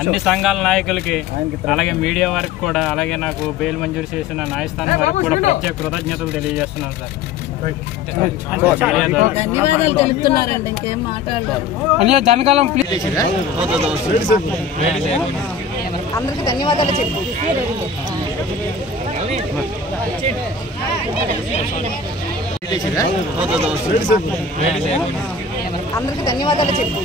అన్ని సంఘాల నాయకులకి అలాగే మీడియా వారికి కూడా అలాగే నాకు బెయిల్ మంజూరు చేసిన న్యాయస్థానం వారికి కూడా ప్రత్యేక కృతజ్ఞతలు తెలియజేస్తున్నాను సార్. ధన్యవాదాలు తెలుపుతున్నారండి. ఇంకేం మాట్లాడలేదు. అందరికి ధన్యవాదాలు చెప్పు. అందరికి ధన్యవాదాలు చెప్పు.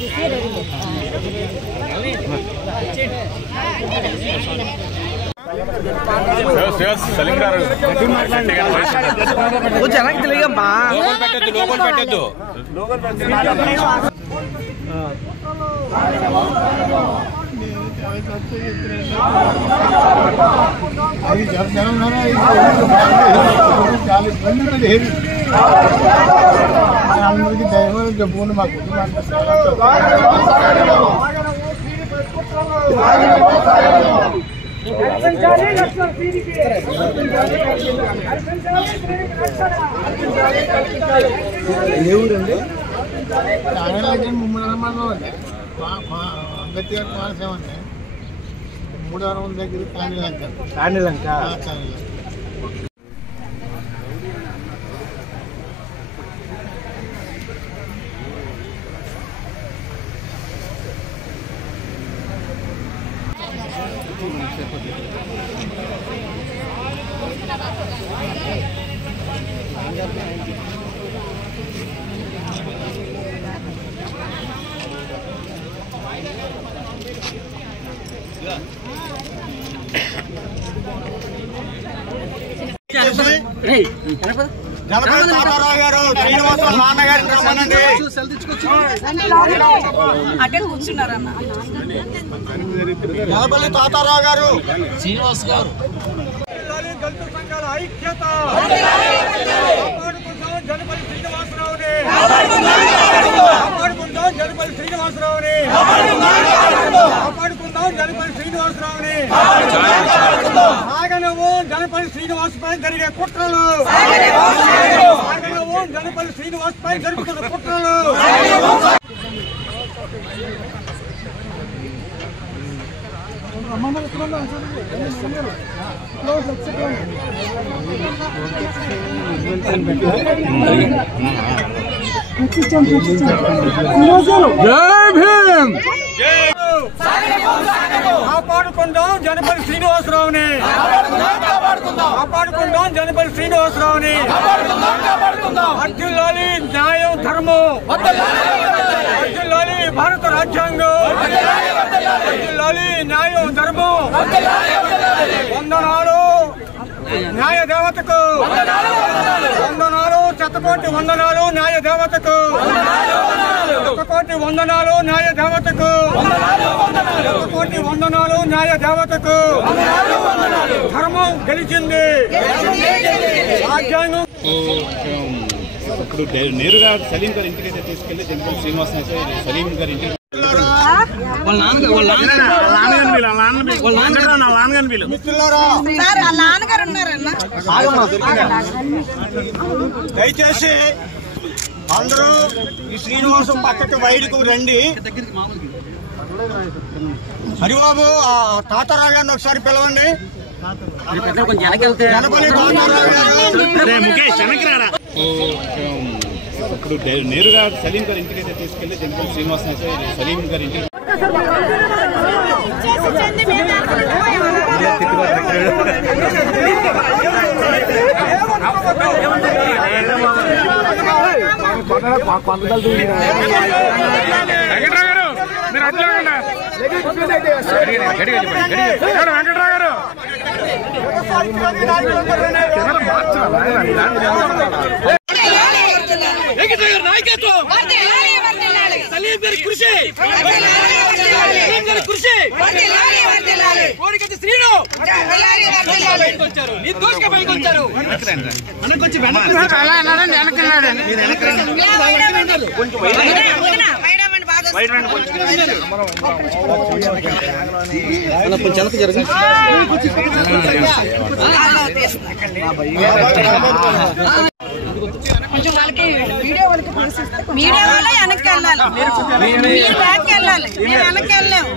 అందరికీ ధైర్యం చెప్పుకుంటే మాకు ఏ ఊరండి? ముమ్మడి మండలం అండి. అంబేద్కర్ కోనసీమ అండి. 300 దగ్గర కాణిలంక. జలపల్లి తాతారావు గారు శ్రీనివాసరావు నాన్నగారిని రమ్మనండి. జలపల్లి తాతారావు గారు శ్రీనివాస్ గారు దళిత సంఘాల ఐక్యత కాపాడుకుందాం జలపల్లి శ్రీనివాసరావుని, కాపాడుకుందాం జలపల్లి శ్రీనివాసరావుని, కాపాడుకుందాం జలపల్లి శ్రీనివాసరావుని. సాగనవు జలపల్లి శ్రీనివాస్ పై జరిగే కుట్రలు, సాగనవు జలపల్లి శ్రీనివాస్ పై జరుగుతున్న కుట్రలు. కాపాడుకుందాం జనపల్లి శ్రీనివాసరావుని, కాపాడుకుందాం జనపల్లి శ్రీనివాసరావుని. వర్ధిల్లాలి న్యాయం ధర్మం, వర్ధిల్లాలి భారత రాజ్యాంగం, వర్ధిల్లాలి న్యాయం ధర్మం. వందనాలు న్యాయ దేవతకు, వందనాలు శతకోటి వందనాలు న్యాయ దేవతకు, శతకోటి వందనాలు న్యాయ దేవతకు, శతకోటి వందనాలు న్యాయ దేవతకు. ధర్మం గెలిచింది, రాజ్యాంగం. ఇప్పుడు నేరుగా సలీం గారి ఇంటికైతే తీసుకెళ్లి జనపల్లి శ్రీనివాస సలీం గారి ఇంటికి దయచేసి అందరూ ఈ శ్రీనివాసం పక్కకి బయటకు రండి. హరిబాబు తాతారావు గారిని ఒకసారి పిలవండి. ఇప్పుడు నేరుగా సలీం గారి ఇంటికైతే తీసుకెళ్లి జనపల్లి శ్రీనివాస సలీం గారి ఇంటికి మీడియా వాళ్ళ వెనక్కి వెళ్ళాలి, వెళ్ళాలి, మేము వెనక్కి వెళ్ళాము.